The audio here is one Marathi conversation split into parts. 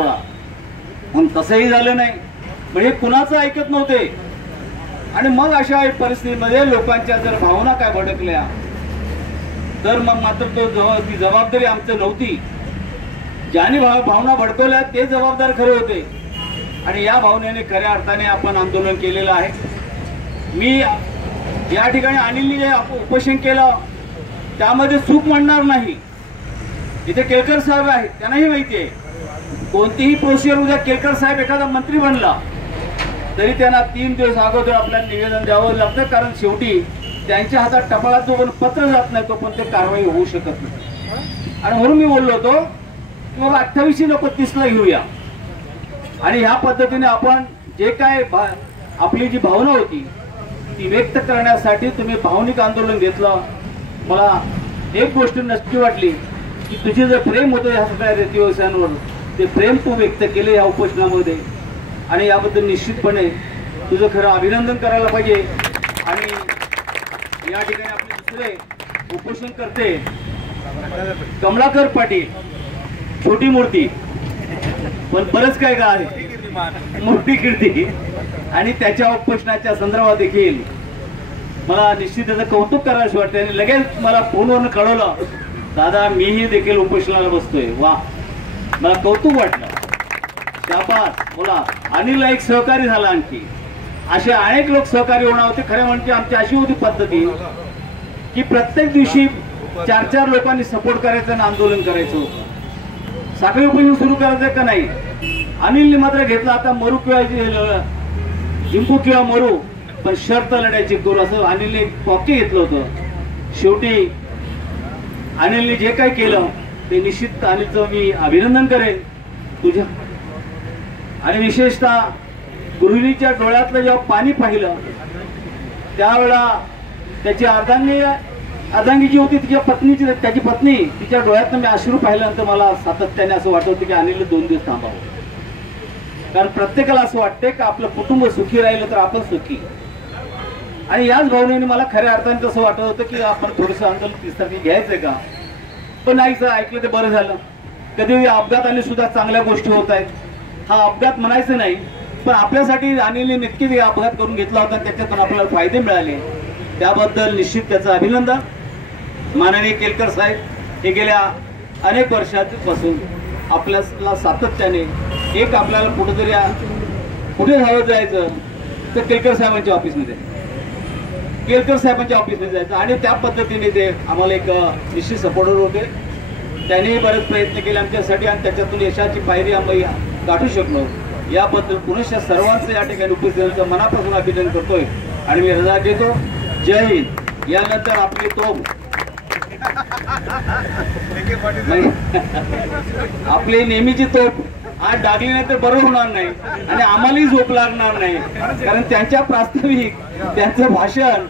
पण तसंही झालं नाही, म्हणजे कुणाचं ऐकत नव्हते। आणि मग अशा परिस्थितीमध्ये लोकांच्या जर भावना काय भडकल्या तर मग मात्र ती जबाबदारी आमची नव्हती। ज्यांनी भावना भडकवल्या ते जबाबदार खरे होते आणि या भावनेने खऱ्या अर्थाने आपण आंदोलन केलेलं आहे। मी या ठिकाणी अनिलनी जे उपोषण केलं त्यामध्ये चूक म्हणणार नाही। इथे केळकर साहेब आहेत, त्यांनाही माहिती आहे कोणतीही प्रोसिजर उद्या केळकर साहेब एखादा मंत्री बनला तरी त्यांना 3 दिवस अगोदर आपल्याला निवेदन द्यावं लागतं, कारण शेवटी त्यांच्या हातात टपालात जो पण पत्र जात नाही तो पण ते कारवाई होऊ शकत नाही। आणि म्हणून मी बोललो होतो की बाबा 28 नको 30 ला घेऊया। आणि ह्या पद्धतीने आपण जे काय आपली जी भावना होती ती व्यक्त करण्यासाठी तुम्ही भावनिक आंदोलन घेतलं। मला एक गोष्ट नक्की वाटली की तुझे जे प्रेम होतं ह्या सगळ्या रेतीव्यवसायांवर ते प्रेम तू व्यक्त केले या उपोषणामध्ये, आणि याबद्दल निश्चितपणे तुझं खरं अभिनंदन करायला पाहिजे। आणि या ठिकाणी आपले दुसरे उपोषण करते कमलाकर पाटील, छोटी मूर्ती पण बरंच काय का आहे मोठी कीर्ती, आणि त्याच्या उपोषणाच्या संदर्भात देखील मला निश्चित त्याचं कौतुक करायचं वाटतं। आणि लगेच मला फोनवरून कळवलं दादा मीही देखील उपोषणाला बसतोय। वा, मला कौतुक वाटलं, शाबास बोला। अनिलला एक सहकारी झाला, आणखी असे अनेक लोक सहकारी होणार होते। खरे म्हणजे आमची अशी होती पद्धती की प्रत्येक दिवशी 4-4 लोकांनी सपोर्ट करायचं आणि आंदोलन करायचं। साखळी उपोषण सुरू करायचं का नाही, अनिलने मात्र घेतलं आता मरू किंवा जिंकू किंवा मरू पण शर्त लढायची करू, असं अनिलने एक वाक्य घेतलं होतं। शेवटी अनिलने जे काही केलं ते निश्चित अनिलचं मी अभिनंदन करेन तुझ्या। आणि विशेषतः गृहिणीच्या डोळ्यातलं जेव्हा पाणी पाहिलं त्यावेळेला त्याची अर्धांगी जी होती तिच्या पत्नीची, त्याची पत्नी तिच्या डोळ्यातनं मी अश्रू पाहिल्यानंतर मला सातत्याने असं वाटत होतं की अनिलने 2 दिवस थांबावं, कारण प्रत्येकाला असं वाटते की आपलं कुटुंब सुखी राहिलं तर आपण सुखी। आणि याच भावनेने मला खऱ्या अर्थाने तसं वाटत होतं की आपण थोडंसं आंदोलन 30 तारखेला घ्यायचं का, पण नाही सर ऐकलं ते बरं झालं। कधी अपघाताने सुद्धा चांगल्या गोष्टी होत आहेत, हा अपघात म्हणायचं नाही पण आपल्यासाठी अनिलने नक्की अपघात करून घेतला होता, त्याच्यातून आपल्याला फायदे मिळाले, त्याबद्दल निश्चित त्याचं अभिनंदन। माननीय केळकर साहेब हे गेल्या अनेक वर्षांपासून आपल्याला सातत्याने एक आपल्याला कुठे धावत जायचं तर केळकर साहेबांच्या ऑफिसमध्ये, केळकर साहेबांच्या ऑफिसमध्ये जायचं, आणि त्या पद्धतीने ते आम्हाला एक निश्चित सपोर्टर होते। त्यांनी बरेच प्रयत्न केले आमच्यासाठी आणि त्याच्यातून यशाची पायरी आम्ही गाठू शकलो। याबद्दल पुनश्च सर्वांचं या ठिकाणी उपस्थितांचं मनापासून अभिनंदन करतोय आणि मी रजा घेतो। जय हिंद। यानंतर आपली तोफ आपली नेहमीची तोफ आज डागली नाही तर बरं होणार नाही आणि आम्हालाही झोप लागणार नाही, कारण त्यांच्या प्रास्ताविक त्यांचं भाषण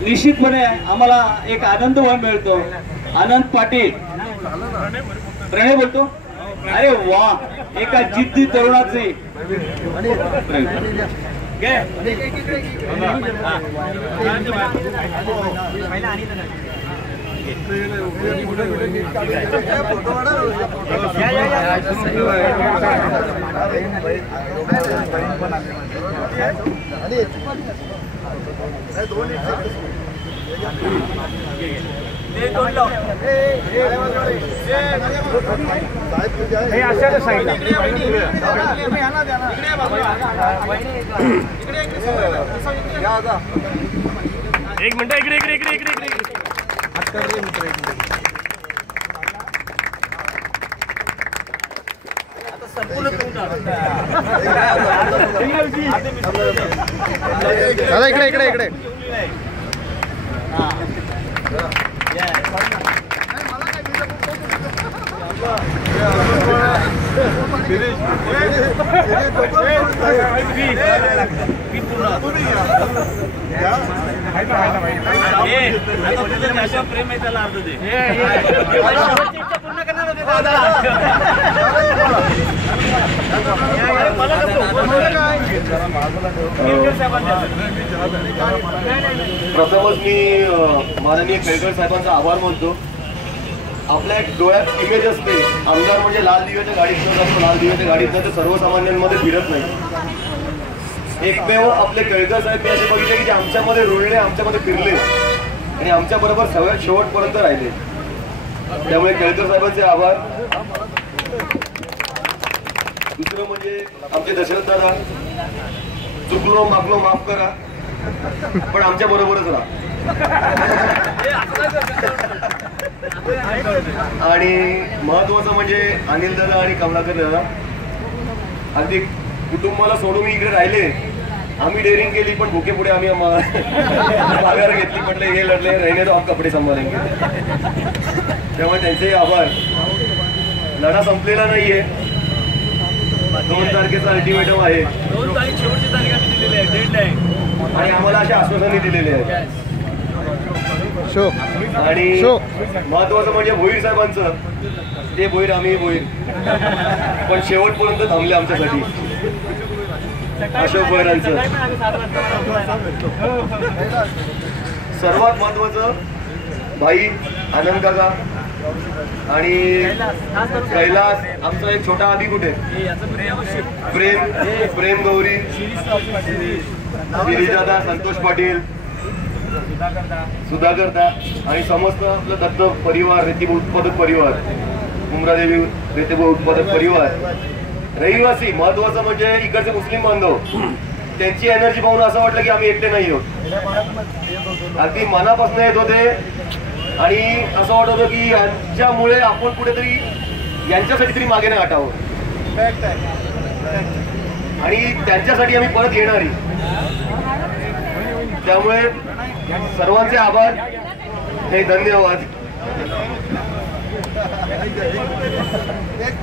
निश्चितपणे आम्हाला एक आनंद मिळतो। आनंद पाटील प्रणय बोलतो, अरे वा, एका जिद्दी तरुणाचे एक मिनिट इकडे इकडे प्रेम आहे त्याला अर्थ दे। प्रथमच मी माननीय केळकर साहेबांचा आभार मानतो। आपल्या एक डोळ्यात इमेज असते, आमदार म्हणजे लाल दिव्याच्या गाडीत न जातो, लाल दिव्याच्या गाडीत जातो, सर्वसामान्यांमध्ये फिरत नाही. एकमेव आपले केळकर साहेब मी असे बघितले की जे आमच्यामध्ये रुळले, आमच्यामध्ये फिरले आणि आमच्या बरोबर सगळ्यात शेवटपर्यंत राहिले. त्यामुळे केळकर साहेबांचे आभार. दुसरं म्हणजे आमचे दशरथ दादा, चुकलो मागलो माफ करा पण आमच्या बरोबरच राहा. आणि महत्वाचं म्हणजे अनिल दादा आणि कमलाकर दादा, अगदी कुटुंबाला सोडून मी इकडे राहिले. आम्ही डेअरिंग केली पण भुके पुढे आम्ही माघार घेतली, म्हटलं हे लढले रहने तो आप कपडे सांभाळेंगे. त्यामुळे त्यांचेही आभार. लढा संपलेला नाहीये, 2 तारखेचा अल्टिमेटम आहे आणि आम्हाला अशी आश्वासने दिलेली आहे. आणि महत्वाचं म्हणजे भोईर साहेबांचं, ते भोईर आम्ही भोईर, पण शेवटपर्यंत थांबले आमच्यासाठी. अशोक भोईरांचं सर्वात महत्वाचं भाई आनंद काका आणि कैलास, आमचा एक छोटा आधी कुठे प्रेम गौरी, गिरीजादा, संतोष पाटील, सुधाकरदा आणि समस्त आपलं दत्त परिवार, रेतीबो उत्पादक परिवार, उमरादेवी रेतीबो उत्पादक परिवार, रहिवासी. महत्वाचं म्हणजे इकडचे मुस्लिम बांधव, त्यांची एनर्जी पाहून असं वाटलं की आम्ही एकटे नाही आहोत. अगदी मनापासून येत होते आणि असं वाटत होतं की यांच्यामुळे आपण कुठेतरी यांच्यासाठी तरी मागे नाही हटावं आणि त्यांच्यासाठी आम्ही परत येणारी. त्यामुळे सर्वांचे आभार, हे धन्यवाद.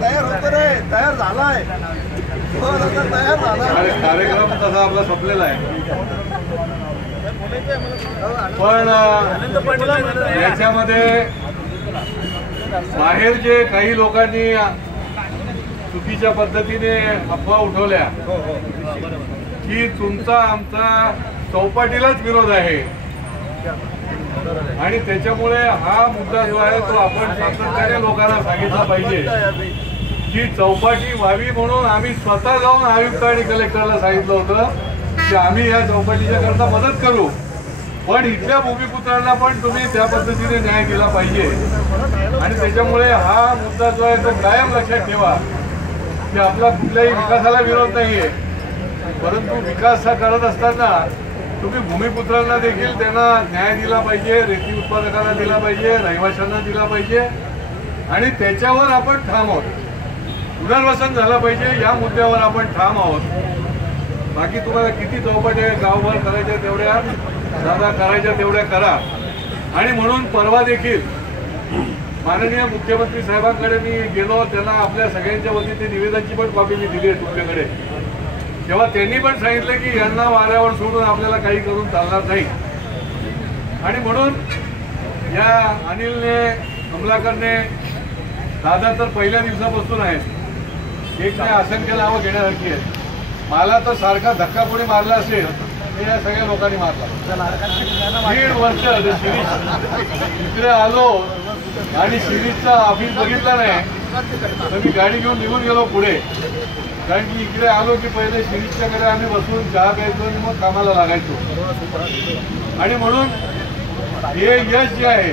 तयार होत रे, तयार झालाय, कार्यक्रम तसा आपला संपलेला आहे. पण याच्यामध्ये बाहेर जे काही लोकांनी चुकीच्या पद्धतीने अफवा उठवल्या की तुमचा आमचा चौपाटीलाच विरोध आहे आणि त्याच्यामुळे हा मुद्दा जो आहे तो आपण सातत्याने लोकांना सांगितला पाहिजे की चौपाटी व्हावी म्हणून आम्ही स्वतः जाऊन आयुक्त आणि कलेक्टरला सांगितलं होतं की आम्ही या चौपाटीच्या करता मदत करू, पण इथल्या भूमिपुत्रांना पण तुम्ही त्या पद्धतीने न्याय दिला पाहिजे. आणि त्याच्यामुळे हा मुद्दा जो आहे तो कायम लक्षात ठेवा की आपला कुठल्याही विकासाला विरोध नाहीये, परंतु विकास हा करत असताना तुम्ही भूमिपुत्रांना देखील त्यांना न्याय दिला पाहिजे, रेती उत्पादकांना दिला पाहिजे, रहिवाशांना दिला पाहिजे आणि त्याच्यावर आपण ठाम आहोत. पुनर्वसन झालं पाहिजे या मुद्द्यावर आपण ठाम आहोत. बाकी तुम्हाला किती चौपाट्या गावभर करायच्या तेवढ्या दादा करायच्या तेवढ्या करा. आणि म्हणून परवा देखील माननीय मुख्यमंत्री साहेबांकडे मी गेलो, त्यांना आपल्या सगळ्यांच्या वतीने निवेदनाची पण कॉपी मी दिली आहे तुमच्याकडे. तेव्हा त्यांनी पण सांगितलं की यांना वाऱ्यावर सोडून आपल्याला काही करून चालणार नाही. आणि म्हणून या अनिलने, कमलाकरने, दादा तर पहिल्या दिवसापासून आहेत, एक नाही असंख्य नावं घेण्यासारखी आहेत. मला तर सारखा धक्का कोणी मारला असेल तर या सगळ्या लोकांनी मारला. 1.5 वर्ष शिरीष इकडे आलो आणि शिरीषचा ऑफिस बघितला नाही तर मी गाडी घेऊन निघून गेलो पुढे, कारण की इकडे आलो की पहिले शिरीषच्याकडे आम्ही बसून चहा प्यायचो आणि मग कामाला लागायचो. आणि म्हणून हे यश जे आहे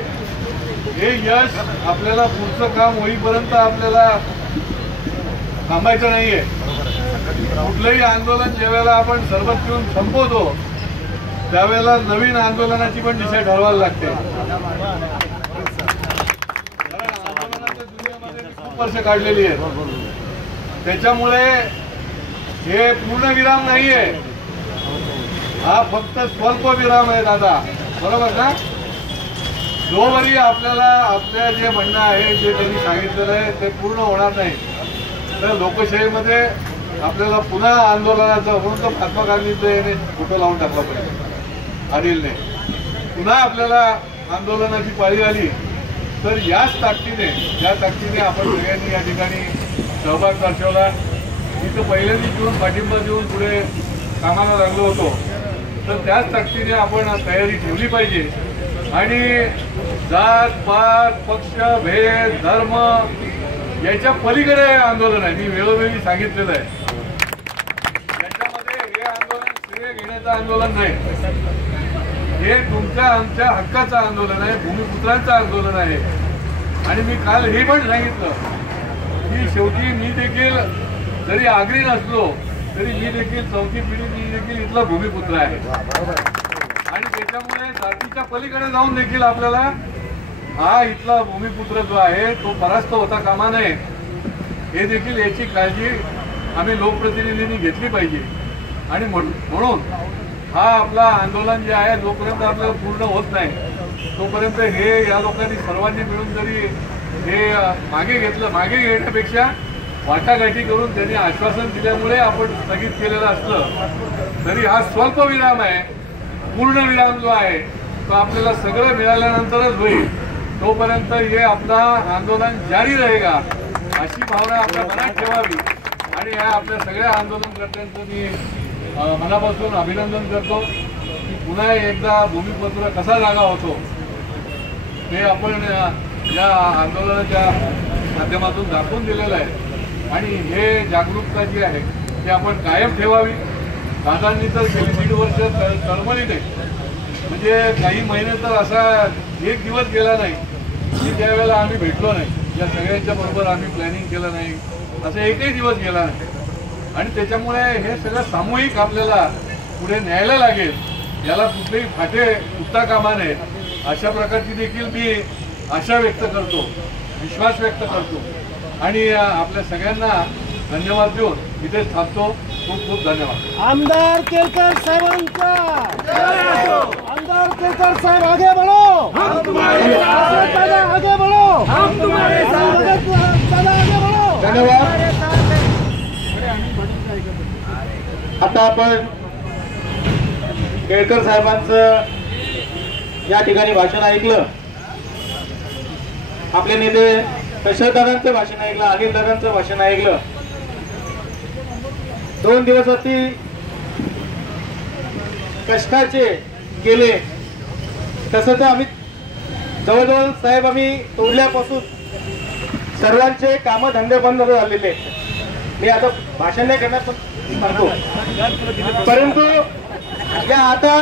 हे यश आपल्याला पुढचं काम होईपर्यंत आपल्याला थांबायचं नाहीये. कुठलंही आंदोलन ज्यावेळेला आपण सरबत पिऊन संपवतो त्यावेळेला नवीन आंदोलनाची पण दिशा ठरवायला लागते. आंदोलनाच्या दुनियामध्ये खूप वर्ष काढलेली आहेत, त्याच्यामुळे हे पूर्णविराम नाहीये, हा फक्त स्वल्प विराम आहे दादा, बरोबर ना. जोवरी आपल्याला आपल्या जे म्हणणं आहे, जे त्यांनी सांगितलेलं आहे ते पूर्ण होणार नाही तर लोकशाहीमध्ये आपल्याला पुन्हा आंदोलनाचं, म्हणून तर महात्मा गांधींचं याने फोटो लावून टाकला पाहिजे अनिलने. पुन्हा आपल्याला आंदोलनाची पाळी आली तर याच ताकदीने, ज्या ताकदीने आपण सगळ्यांनी या ठिकाणी सहभाग दर्शवला, तिथं पहिल्यांदा घेऊन पाठिंबा देऊन पुढे कामाला लागलो होतो, तर त्याच ताकदीने आपण तयारी ठेवली पाहिजे. आणि जात पात पक्ष भेद धर्म याच्या पलीकडे हे आंदोलन आहे. मी वेळोवेळी सांगितलेलं आहे. याच्यामध्ये हे आंदोलन श्रेय घेण्याचं आंदोलन नाही. हे तुमच्या आमच्या हक्काचं आंदोलन आहे, भूमिपुत्रांचं आंदोलन आहे. आणि मी काल हे पण सांगितलं की शेवटी मी देखील जरी आगरी नसलो तरी मी देखील चौथी पिढी, मी देखील इथला भूमिपुत्र आहे. आणि त्याच्यामुळे जातीच्या पलीकडे जाऊन देखील आपल्याला हा इथला भूमिपुत्र जो आहे तो परास्त होता कामा नये, हे देखील याची काळजी आम्ही लोकप्रतिनिधींनी घेतली पाहिजे. आणि म्हणून हा आपला आंदोलन जे आहे जोपर्यंत आपल्याला पूर्ण होत नाही तोपर्यंत हे या लोकांनी सर्वांनी मिळून जरी हे मागे घेतलं, मागे घेण्यापेक्षा वाटाघाटी करून त्यांनी आश्वासन दिल्यामुळे आपण स्थगित केलेलं असलं तरी हा स्वल्प विराम आहे. पूर्ण विराम जो आहे तो आपल्याला सगळं मिळाल्यानंतरच होईल. तोपर्यंत हे आपला आंदोलन जारी रहेगा अशी भावना आपल्या मनात ठेवावी. आणि ह्या आपल्या सगळ्या आंदोलनकर्त्यांचं मी मनापासून अभिनंदन करतो की पुन्हा एकदा भूमिपुत्र कसा जागा होतो ते आपण या आंदोलनाच्या माध्यमातून दाखवून दिलेलं आहे. आणि हे जागरूकता जी आहे ती आपण कायम ठेवावी. दादांनी तर गेली 1.5 वर्ष तळमळीने म्हणजे काही महिने तर असा एक दिवस गेला नाही की त्यावेळेला आम्ही भेटलो नाही, या सगळ्यांच्या बरोबर आम्ही प्लॅनिंग केलं नाही, असा एकही दिवस गेला नाही. आणि त्याच्यामुळे हे सगळं सामूहिक आपल्याला पुढे न्यायला लागेल. याला कुठलेही फाटे फुटता कामा नये अशा प्रकारची देखील मी आशा व्यक्त करतो, विश्वास व्यक्त करतो. आणि आपल्या सगळ्यांना धन्यवाद देऊन इथेच थांबतो. खूप खूप धन्यवाद. आमदार केळकर साहेबांचा आमदार केळकर साहेब आगे बढ़ो, दादा आगे बढ़ो, दादा आगे बढ़ो. धन्यवाद. आता आपण केळकर साहेबांचं या ठिकाणी भाषण ऐकलं. आपले नेते दशरथदादांचं भाषण ऐकलं, अनिल दादांचं भाषण ऐकलं. 2 दिवस अति कष्टाचे गेले. तसं तर आम्ही जवळजवळ साहेब आम्ही तोडल्यापासून सर्वांचे कामधंदे बंद झालेले. मी आता भाषण नाही करणार पण सांगतो. परंतु या आता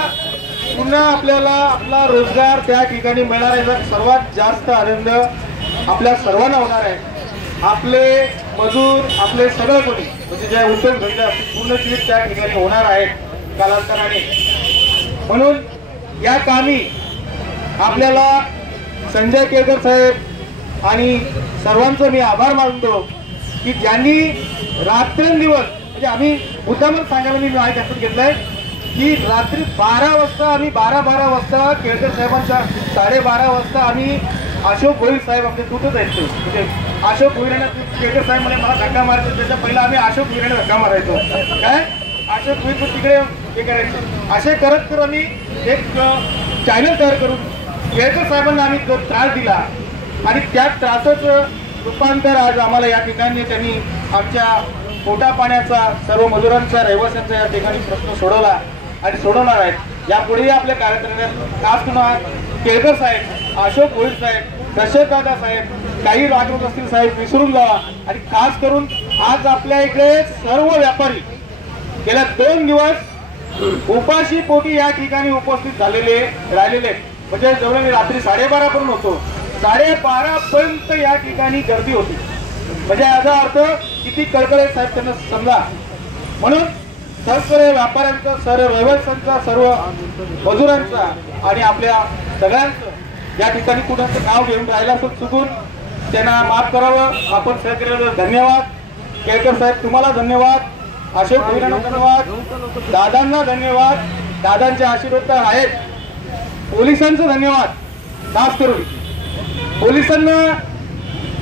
पुन्हा आपल्याला आपला रोजगार त्या ठिकाणी मिळणार आहे. सर्वात जास्त आनंद आपल्या सर्वांना होणार आहे. आपले मजूर, आपले सगळं कोणी म्हणजे जे उद्योग धंदे पूर्ण जीवित त्या ठिकाणी होणार आहेत कालांतराने. म्हणून या कामी आपल्याला संजय केळकर साहेब आणि सर्वांचं मी आभार मानतो की ज्यांनी रात्रंदिवस म्हणजे आम्ही मुद्दामच सांगायला मी आज लक्षात घेतलंय की रात्री 12 वाजता आम्ही 12 वाजता केळकर साहेबांच्या 12:30 वाजता आम्ही अशोक भोईर साहेब आपले कुठंच आहेत म्हणजे अशोक भोईरांना केळकर साहेब म्हणे मला धक्का मारायचं. त्याच्या पहिला आम्ही अशोक भोईरांना धक्का मारायचो. काय अशोक भोईर तिकडे हे करायचं. असे करत करत आम्ही एक चॅनल तयार करून केळकर साहेबांना आम्ही जो त्रास दिला आणि त्या त्रासाचं रूपांतर आज आम्हाला या ठिकाणी त्यांनी आमच्या पोटा पाण्याचा सर्व मजुरांचा रहिवाशांचा या ठिकाणी प्रश्न सोडवला आणि सोडवणार आहेत. यापुढेही आपल्या कार्यक्रमात खास करून केळकर साहेब, अशोक भोईर साहेब, दशरथदादा साहेब, काही राजवत असतील साहेब विसरून जावा. आणि खास करून आज आपल्या इकडे सर्व व्यापारी गेल्या 2 दिवस उपाशी पोटी या ठिकाणी उपस्थित झालेले राहिलेले. म्हणजे जवळ मी रात्री 12:30 पर्यंत होतो, 12:30 पर्यंत या ठिकाणी गर्दी होती. म्हणजे याचा अर्थ किती कळकळे साहेब त्यांना समजा. म्हणून सर्व व्यापाऱ्यांचा, सर्व रहिवाशांचा, सर्व मजुरांचा आणि आपल्या सगळ्यांचं या ठिकाणी कुणाचं नाव घेऊन राहिलं असेल चुकून त्यांना माफ करावं. आपण सहकार्याला धन्यवाद. केळकर साहेब तुम्हाला धन्यवाद, अशोक भोईरांना धन्यवाद, दादांना धन्यवाद, दादांचे आशीर्वाद आहेत. पोलिसांचं धन्यवाद. खास करून पोलिसांना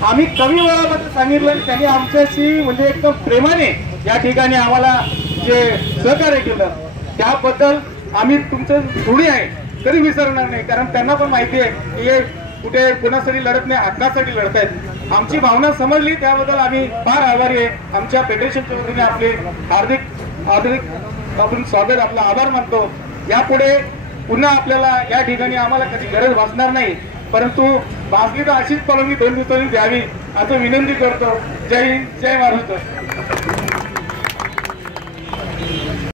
आम्ही कमी वेळामध्ये सांगितलं त्यांनी आमच्याशी म्हणजे एकदम प्रेमाने या ठिकाणी आम्हाला जे सहकार्य केलं त्याबद्दल आम्ही तुमचं ऋणी आहे, कधी विसरणार नाही. कारण त्यांना पण माहिती आहे की हे कुठे कोणासाठी लढत नाही, हक्कासाठी लढत आहेत. आमची भावना समजली त्याबद्दल आम्ही फार आभारी आहे. आमच्या फेडरेशनच्या वतीने आपले हार्दिक आपण स्वागत, आपला आभार मानतो. यापुढे पुन्हा आपल्याला या ठिकाणी आम्हाला कधी गरज भासणार नाही परंतु भाजली तर अशीच परवानगी 2 दिवसांनी द्यावी असं विनंती करतो. जय हिंद, जय महाराष्ट्र.